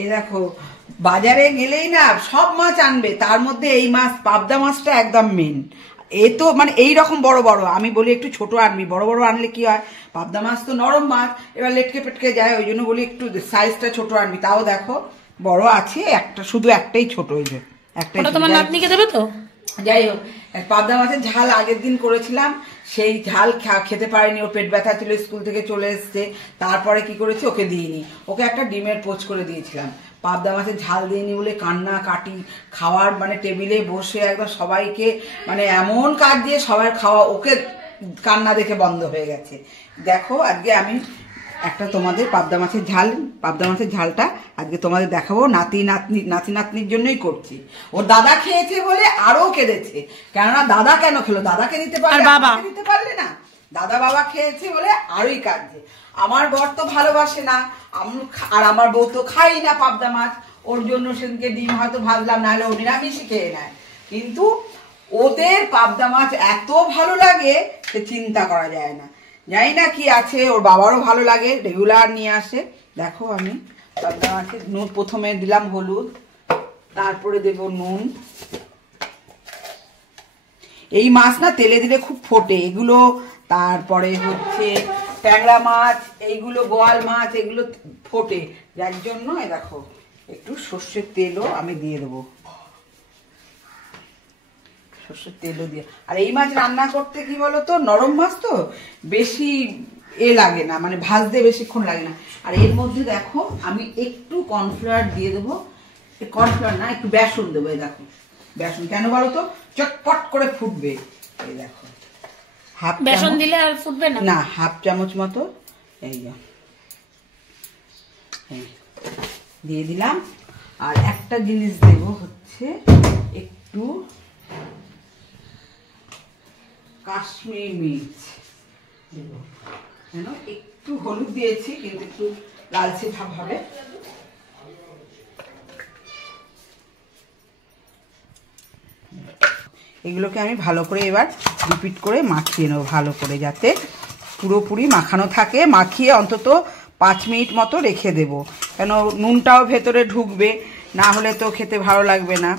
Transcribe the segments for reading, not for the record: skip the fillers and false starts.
এই দেখো বাজারে গেলেই না সব মাছ আনবে, তার মধ্যে এই মাছ পাবদা মাছটা একদম মেন। এ তো মানে এইরকম বড় বড়, আমি বলি একটু ছোট আনবি, বড় বড় আনলে কি হয়, পাবদা মাছ তো নরম মাছ, এবার লেটকে পেটকে যায়, ওই জন্য বলি একটু সাইজটা ছোট আনবি। তাও দেখো বড় আছে একটা, শুধু একটাই ছোট, ওই যে একটাই। তোমার নাতনিকে দেবে তো? যাই হোক, পাবদা মাছের ঝাল আগের দিন করেছিলাম, সেই ঝাল খেতে পারেনি, ওর পেট ব্যথা ছিল, স্কুল থেকে চলে এসছে। তারপরে কি করেছি, ওকে দিইনি, ওকে একটা ডিমের পোচ করে দিয়েছিলাম। পাবদা মাছের ঝাল দিইনি বলে কান্না কাটি, খাওয়ার মানে টেবিলে বসে একদম সবাইকে মানে এমন কাজ দিয়ে সবার খাওয়া, ওকে কান্না দেখে বন্ধ হয়ে গেছে। দেখো আজকে আমি একটা তোমাদের পাবদা মাছের ঝালটা আজকে তোমাদের দেখাবো। নাতি নাতনির জন্যই করছি। ওর দাদা খেয়েছে বলে আরো কেঁদেছে, কেননা দাদা কেন খেলো, দাদাকে দিতে পারলে না, দাদা বাবা খেয়েছে বলে আরোই কাঁদছে। আমার বর তো ভালোবাসে না, আর আমার বউ তো খাই না পাবদা মাছ, ওর জন্য সেদিনকে ডিম হয়তো ভাজলাম, নাহলে ও নিরামিষই খেয়ে নেয়। কিন্তু ওদের পাবদা মাছ এত ভালো লাগে সে চিন্তা করা যায় না। জানি না কি আছে, ওর বাবারও ভালো লাগে, রেগুলার নিয়ে আসে। দেখো আমি পাবদা মাছের নুন প্রথমে দিলাম হলুদ, তারপরে দেব নুন। এই মাছ না তেলে দিলে খুব ফোটে এগুলো। তারপরে হচ্ছে ট্যাংরা মাছ, এইগুলো বোয়াল মাছ, এগুলো ফোটে, যার জন্য এই দেখো একটু সর্ষের তেলও আমি দিয়ে দেবো, সর্ষের তেলও দিয়ে। আর এই মাছ রান্না করতে কি বলতো, নরম মাছ তো বেশি লাগে না, মানে ভাজতে বেশিক্ষণ লাগে না। আর এর মধ্যে দেখো আমি একটু কর্নফ্লাওয়ার দিয়ে দেবো, কর্নফ্লাওয়ার না একটু বেসন দেবো। এই দেখো বেসন কেন বলো তো, চটপট করে ফুটবে। এই দেখো হাফ বেসন দিলে আর ফুটবে না, না হাফ চামচ মতো এই দিয়ে দিলাম। আর একটা জিনিস দেব হচ্ছে একটু কাশ্মীরি মির্চ দেব, কেন একটু হলুদ দিয়েছি কিন্তু একটু লালচে ভাব হবে। এগুলোকে আমি ভালো করে এবার রিপিট করে মাখিয়ে নেবো ভালো করে, যাতে পুরোপুরি মাখানো থাকে। মাখিয়ে অন্তত 5 মিনিট মতো রেখে দেব, কেন নুনটাও ভেতরে ঢুকবে, না হলে তো খেতে ভালো লাগবে না।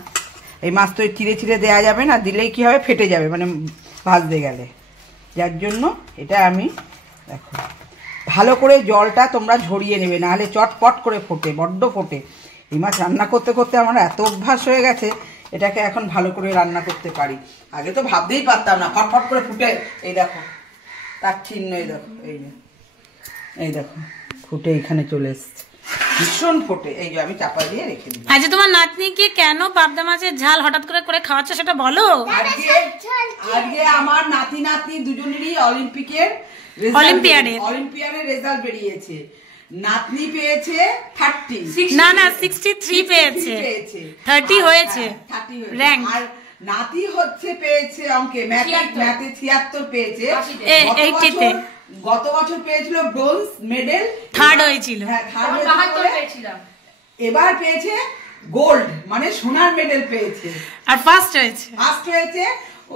এই মাছ তো চিড়ে চিড়ে দেওয়া যাবে না, দিলেই কি হবে, ফেটে যাবে মানে ভাজতে গেলে। যার জন্য এটা আমি দেখো ভালো করে জলটা তোমরা ঝরিয়ে নেবে, নাহলে চটপট করে ফোটে, বড্ড ফোটে। এই মাছ রান্না করতে করতে আমার এত অভ্যাস হয়ে গেছে, এটাকে এখন ভালো করে রান্না করতে পারি। আগে তো ভাবতেই পারতাম না, ফটফট করে ফুটে। এই দেখো তার চিহ্ন, এই দেখো এই দেখো ফুটে এখানে চলে এসছে, ভীষণ ফোটে। এই যে আমি চাপা দিয়ে রেখে দিই। আচ্ছা তোমার নাতনিকে কেন পাবদা মাছের ঝাল হঠাৎ করে করে খাওয়াচ্ছ সেটা বলো। আজকে আমার নাতি দুজনেরই অলিম্পিয়াডের রেজাল্ট বেরিয়েছে। নাতনি পেয়েছে 30, না 63 পেয়েছে, 30 হয়েছে র‍্যাঙ্ক। আর নাতি হচ্ছে পেয়েছে অঙ্কে ম্যাথে 76 পেয়েছে। গত বছর পেয়েছিল ব্রোঞ্জ মেডেল, থার্ড হয়েছিল। হ্যাঁ থার্ড হয়েছিল, এবার পেয়েছে গোল্ড মানে সোনার মেডেল পেয়েছে, আর ফার্স্ট হয়েছে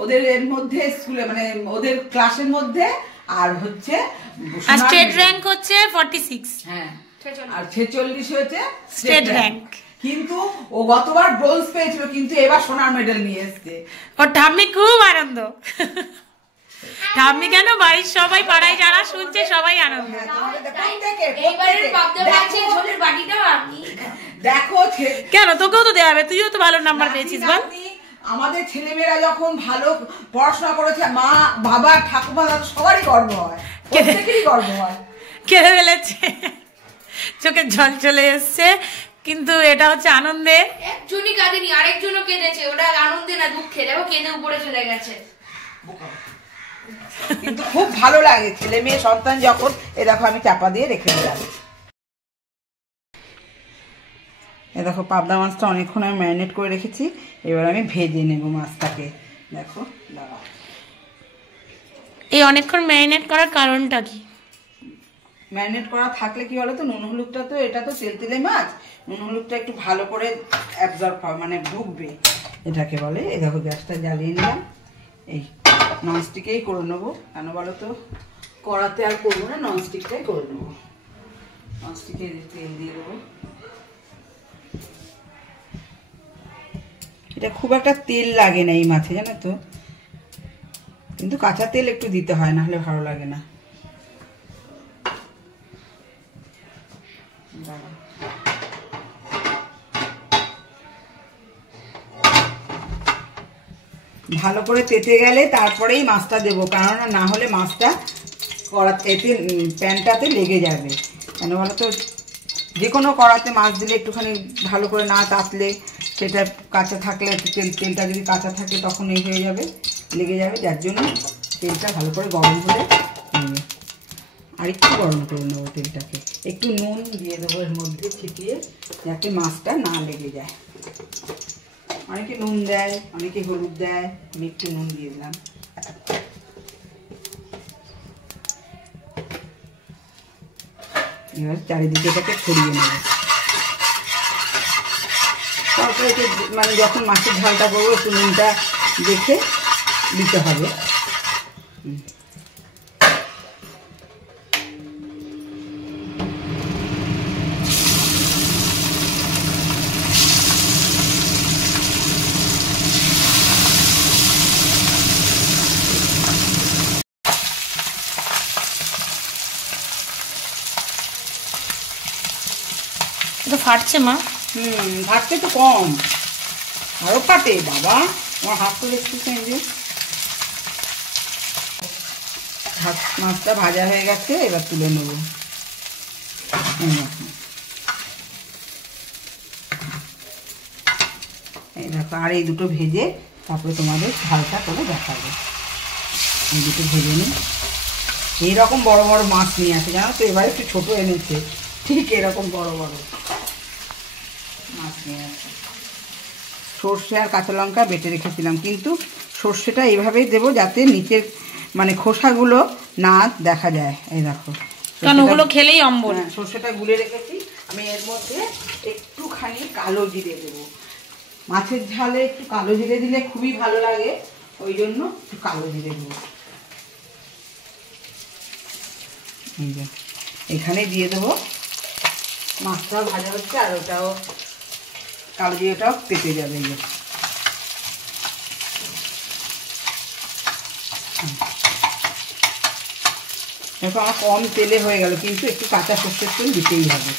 ওদের এর মধ্যে স্কুলে মানে ওদের ক্লাসের মধ্যে। আর হচ্ছে স্টেট র‍্যাঙ্ক হচ্ছে 46, হ্যাঁ আর 46 হয়েছে স্টেট র‍্যাঙ্ক। কিন্তু ও গতবার ব্রোঞ্জ পেয়েছিল, কিন্তু এবার সোনার মেডেল নিয়ে এসেছে। ওর ঠাম্মি খুব আনন্দ, ঠাম্মি কেন বাড়ির সবাই পাড়ায় যারা শুনছে সবাই আনন্দ। দেখো কেন তোকেও তো দেওয়া হবে, তুইও তো ভালো নাম্বার পেয়েছিস বল। আমাদের ছেলেমেয়েরা যখন ভালো পড়াশোনা করেছে, মা বাবা ঠাকুমা সবারই গর্ব হয়, প্রত্যেকেরই গর্ব হয়। কেঁদে ফেলেছে, চোখে জল চলে এসছে, কিন্তু এটা হচ্ছে আনন্দে। একজনই কাঁদেনি, আরেকজনও কেঁদেছে, ওটা আনন্দে না দুঃখে। দেখো কেঁদে উপরে চলে গেছে। কিন্তু খুব ভালো লাগে ছেলে মেয়ে সন্তান যখন। এ দেখো আমি চাপা দিয়ে রেখে দিলাম। এ দেখো পাবদা মাছটা অনেকক্ষণ আমি ম্যারিনেট করে রেখেছি, এবার আমি ভেজে নেব মাছটাকে। দেখো এই অনেকক্ষণ ম্যারিনেট করার কারণটা কি? ম্যারিনেট করা থাকলে কি বলো তো, নুন হলুদটা তো এটা তো তেলে মাছ, নুন হলুদটা একটু ভালো করে অ্যাবজর্ব হবে মানে ঢুকবে, এটাকে বলে। এই দেখো গ্যাসটা জ্বালিয়ে নিলাম, এই ননস্টিকেই করে নেবো, কেন বলো তো কড়াতে আর করবো না, ননস্টিকটাই করে নেবো। ননস্টিকে তেল দিয়ে দেবো। এটা খুব একটা তেল লাগে না এই মাছে, জানো তো, কিন্তু কাঁচা তেল একটু দিতে হয়, না হলে ভালো লাগে না। ভালো করে তেতে গেলে তারপরেই মাছটা দেবো, কেননা না হলে মাছটা এতে প্যানটাতে লেগে যাবে। কেন বলো তো, যে কোনো কড়াতে মাছ দিলে একটুখানি ভালো করে না তাতলে সেটা কাঁচা থাকলে তেলটা যদি কাঁচা থাকে তখন এই হয়ে যাবে, লেগে যাবে। যার জন্য তেলটা ভালো করে গরম হলে আর একটু গরম করে নেবো তেলটাকে, একটু নুন দিয়ে দেবো এর মধ্যে ছিটিয়ে, যাতে মাছটা না লেগে যায়। অনেকে নুন দেয়, অনেকে হলুদ দেয়, আমি একটু নুন দিয়ে দিলাম। এবার চারিদিকে এটাকে ছড়িয়ে নেব। তারপরে মানে যখন মাছের ঝালটা করবো একটু নুনটা দেখে দিতে হবে। এটা ফাটছে মা। ফাটছে তো কম, আরো ফাটে বাবা। আমার হাত তো দেখতেছেন যে মাছটা ভাজা হয়ে গেছে, এবার তুলে নেব। এই দেখো, আর এই দুটো ভেজে তারপরে তোমাদের ঝালটা করে দেখাবো। এই দুটো ভেজে নিই। এইরকম বড় বড় মাছ নিয়ে আসে, জানো তো, এবার একটু ছোট এনেছে, ঠিক এরকম বড় বড় মাছ নিয়ে আসে। সর্ষে আর কাঁচা লঙ্কা বেটে রেখেছিলাম, কিন্তু সর্ষেটা এইভাবেই দেবো যাতে নিচের মানে খোসাগুলো না দেখা যায়। এই দেখো, কারণ ওগুলো খেলেই অম্বল। সর্ষেটা গুলে রেখেছি আমি। এর মধ্যে একটুখানি কালো জিরে দেবো। মাছের ঝালে একটু কালো জিরে দিলে খুবই ভালো লাগে, ওই জন্য একটু কালো জিরে দেবো। এখানে দিয়ে দেবো, মাছটাও ভাজা হচ্ছে আর ওটাও কালো জিরেটাও পেতে যাবে। দেখো আমার কম তেলে হয়ে গেল, কিন্তু একটু কাঁচা সর্ষের তেল দিতেই হবে।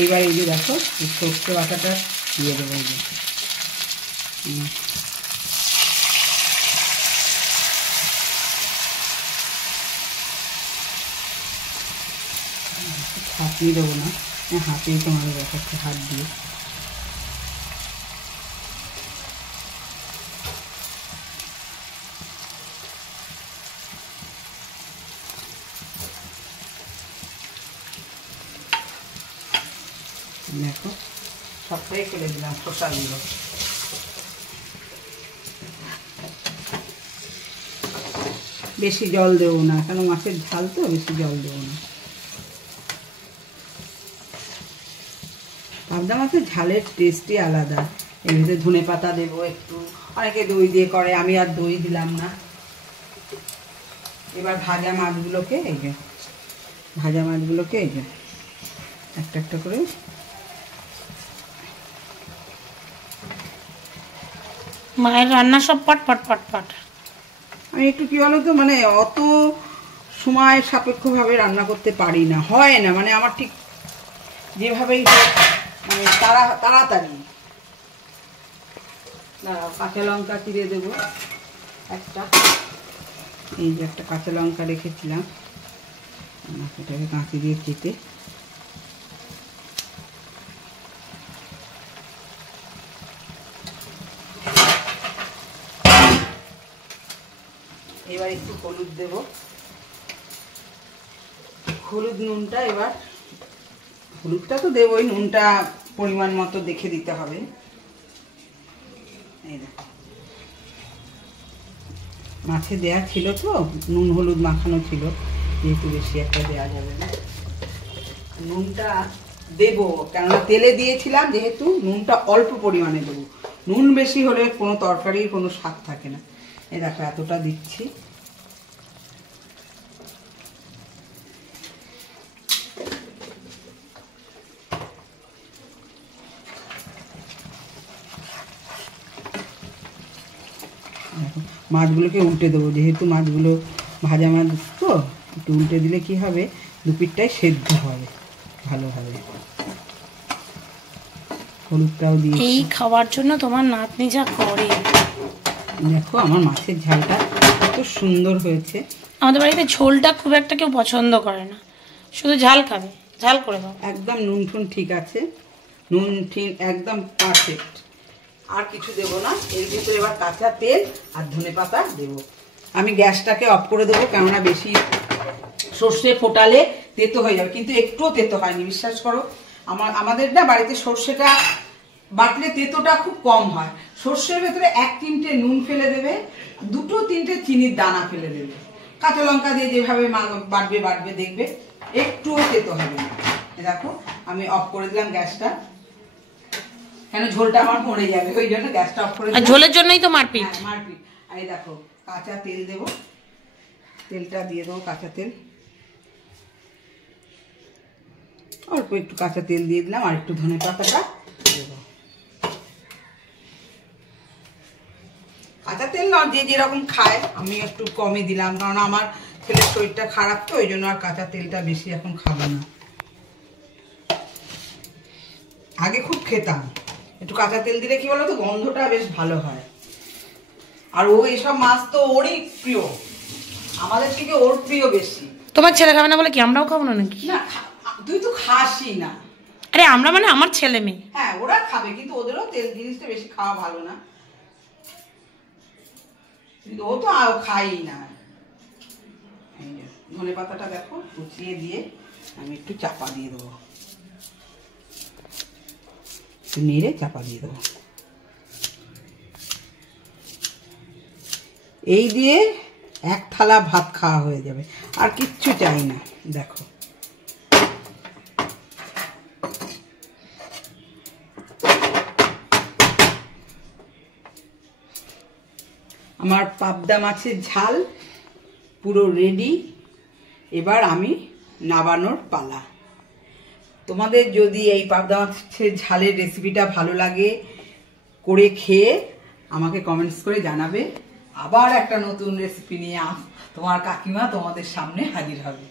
এইবার এই যে দেখো সর্ষে বাটাটা দিয়ে দেবো। এই যে ছাপিয়ে দেবো না, হাতেই তোমাদের দেখাচ্ছে, হাত দিয়ে। দেখো সবটাই ফেলে দিলাম খোসাগুলো। বেশি জল দেবো না, কেন মাছের ঝাল তো, বেশি জল দেবো না। পাবদা মাছের ঝালের টেস্টই আলাদা। এর ভিতরে ধনে পাতা দেবো একটু, অনেকে দই দিয়ে করে, আমি আর দই দিলাম না। এবার ভাজা মাছগুলোকে এই যে একটা একটা করে মায়ের রান্না সব পট পট পট পট। আমি একটু কি বলো তো, মানে অত সময় সাপেক্ষভাবে রান্না করতে পারি না, হয় না, মানে আমার ঠিক যেভাবেই হোক মানে তাড়াতাড়ি। কাঁচা লঙ্কা চিড়ে দেবো একটা। এই যে একটা কাঁচা লঙ্কা রেখেছিলাম, এটাকে কাঁচি দিয়ে কেটে এবার একটু হলুদ দেব। হলুদ নুনটা এবার, হলুদটা তো দেবই, নুনটা পরিমাণ মতো দেখে দিতে হবে। এই দেখো মাছে দেয়া ছিল তো, নুন হলুদ মাখানো ছিল, যেহেতু বেশি একটা দেওয়া যাবে না। নুনটা দেবো, কেননা তেলে দিয়েছিলাম যেহেতু, নুনটা অল্প পরিমাণে দেবো। নুন বেশি হলে কোনো তরকারির কোনো স্বাদ থাকে না। এই দেখো এতটা দিচ্ছি। দেখো মাছগুলোকে উল্টে দেবো, যেহেতু মাছগুলো ভাজা মাছ তো একটু উল্টে দিলে কি হবে, দুপিঠটাই সেদ্ধ হবে ভালোভাবে। হলুদটাও দিয়ে এই খাওয়ার জন্য তোমার নাতনি যা করে। দেখো আমার মাছের ঝালটা কত সুন্দর হয়েছে। আমাদের বাড়িতে ঝোলটা খুব একটা কেউ পছন্দ করে না, শুধু ঝাল খাবে, ঝাল করে দাও। একদম নুন টুন ঠিক আছে, নুন ঠিক একদম পারফেক্ট। আর কিছু দেবো না, এর ভিতরে এবার কাঁচা তেল আর ধনেপাতা দেবো। আমি গ্যাসটাকে অফ করে দেবো, কেননা বেশি সর্ষে ফোটালে তেতো হয়ে যাবে, কিন্তু একটুও তেতো হয়নি বিশ্বাস করো। আমাদের না বাড়িতে সর্ষেটা বাটলে তেতোটা খুব কম হয়। সর্ষের ভেতরে 1-3টে নুন ফেলে দেবে, 2-3টে চিনির দানা ফেলে দেবে, কাঁচা লঙ্কা দিয়ে যেভাবে বাটবে দেখবে একটুও তেতো হবে না। দেখো আমি অফ করে দিলাম গ্যাসটা, কেন ঝোলটা আমার মরে যাবে, ওই জন্য গ্যাসটা অফ করে দিলাম। ঝোলের জন্যই তো মারপিট। মারপিট। আর এই দেখো কাঁচা তেল দেবো, তেলটা দিয়ে দেবো কাঁচা তেল, অল্প একটু কাঁচা তেল দিয়ে দিলাম, আর একটু ধনেপাতাটা দেবো। কাঁচা তেল না যে যেরকম খায়, আমি একটু কমই দিলাম, কারণ আমার ছেলের শরীরটা খারাপ তো ওই জন্য আর কাঁচা তেলটা বেশি এখন খাবো না। আগে খুব খেতাম, একটু কাঁচা তেল দিলে কি বলতো গন্ধটা বেশ ভালো হয়। আর ও এসব মাছ তো ওরই প্রিয়, আমাদের থেকে ওর প্রিয় বেশি। তোমার ছেলে খাবে না বলে কি আমরাও খাবো না নাকি? না তুই তো খাসই না। আরে আমরা মানে আমার ছেলে মেয়ে। হ্যাঁ ওরা খাবে, কিন্তু ওদেরও তেল জিনিসটা বেশি খাওয়া ভালো না, কিন্তু ও তো খাই না। ধনে পাতাটা দেখো কুচিয়ে দিয়ে আমি একটু চাপা দিয়ে দেবো, একটু নেড়ে চাপা দিয়ে দেবো। এই দিয়ে 1 থালা ভাত খাওয়া হয়ে যাবে, আর কিচ্ছু চাই না। দেখো আমার পাবদা মাছের ঝাল পুরো রেডি, এবার আমি নাবানোর পালা। তোমাদের যদি এই পাবদা মাছের ঝালের রেসিপিটা ভালো লাগে, করে খেয়ে আমাকে কমেন্টস করে জানাবে। আবার একটা নতুন রেসিপি নিয়ে তোমার কাকিমা তোমাদের সামনে হাজির হবে।